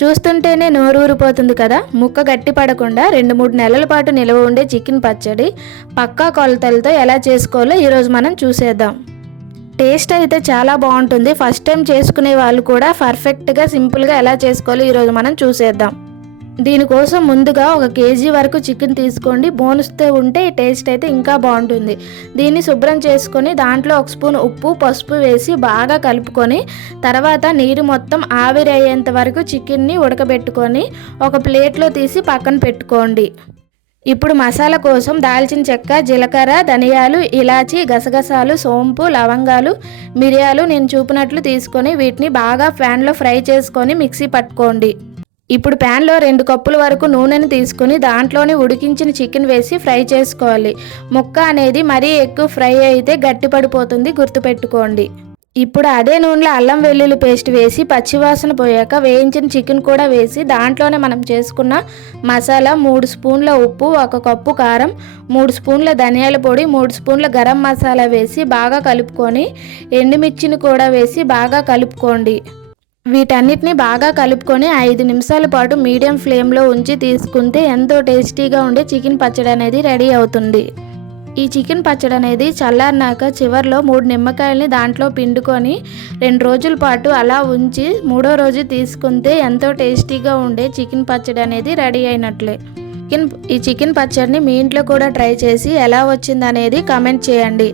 చూస్తుంటేనే నోరూరిపోతుంది కదా. ముక్క గట్టి పడకుండా 2-3 నెలల పాటు నిల్వ ఉండే చికెన్ పచ్చడి పక్కా కొలతలతో ఎలా చేసుకోవాలో ఈరోజు మనం చూసేద్దాం. టేస్ట్ అయితే చాలా బాగుంటుంది. ఫస్ట్ టైం చేసుకునే వాళ్ళు కూడా పర్ఫెక్ట్గా సింపుల్గా ఎలా చేసుకోవాలో ఈరోజు మనం చూసేద్దాం. దీనికోసం ముందుగా 1 కేజీ వరకు చికెన్ తీసుకోండి. బోన్స్తో ఉంటే ఈ టేస్ట్ అయితే ఇంకా బాగుంటుంది. దీన్ని శుభ్రం చేసుకొని దాంట్లో 1 స్పూన్ ఉప్పు, పసుపు వేసి బాగా కలుపుకొని తర్వాత నీరు మొత్తం ఆవిరి అయ్యేంత వరకు చికెన్ని ఉడకబెట్టుకొని ఒక ప్లేట్లో తీసి పక్కన పెట్టుకోండి. ఇప్పుడు మసాలా కోసం దాల్చిన చెక్క, జీలకర్ర, ధనియాలు, ఇలాచి, గసగసాలు, సోంపు, లవంగాలు, మిరియాలు నేను చూపినట్లు తీసుకొని వీటిని బాగా ప్యాన్లో ఫ్రై చేసుకొని మిక్సీ పట్టుకోండి. ఇప్పుడు ప్యాన్లో 2 కప్పుల వరకు నూనెను తీసుకుని దాంట్లోనే ఉడికించిన చికెన్ వేసి ఫ్రై చేసుకోవాలి. ముక్క అనేది మరీ ఎక్కువ ఫ్రై అయితే గట్టి పడిపోతుంది, గుర్తుపెట్టుకోండి. ఇప్పుడు అదే నూనెలో అల్లం వెల్లుల్లి పేస్ట్ వేసి పచ్చివాసన పోయాక వేయించిన చికెన్ కూడా వేసి దాంట్లోనే మనం చేసుకున్న మసాలా 3 స్పూన్ల ఉప్పు, 1 కప్పు కారం, 3 స్పూన్ల ధనియాల పొడి, 3 స్పూన్ల గరం మసాలా వేసి బాగా కలుపుకొని ఎండుమిర్చిని కూడా వేసి బాగా కలుపుకోండి. వీటన్నిటిని బాగా కలుపుకొని 5 నిమిషాల పాటు మీడియం ఫ్లేమ్లో ఉంచి తీసుకుంటే ఎంతో టేస్టీగా ఉండే చికెన్ పచ్చడి అనేది రెడీ అవుతుంది. ఈ చికెన్ పచ్చడి అనేది చల్లారినాక చివరిలో 3 నిమ్మకాయలని దాంట్లో పిండుకొని 2 రోజుల పాటు అలా ఉంచి 3వ రోజు తీసుకుంటే ఎంతో టేస్టీగా ఉండే చికెన్ పచ్చడి అనేది రెడీ అయినట్లే. ఈ చికెన్ పచ్చడిని మీ ఇంట్లో కూడా ట్రై చేసి ఎలా వచ్చిందనేది కామెంట్ చేయండి.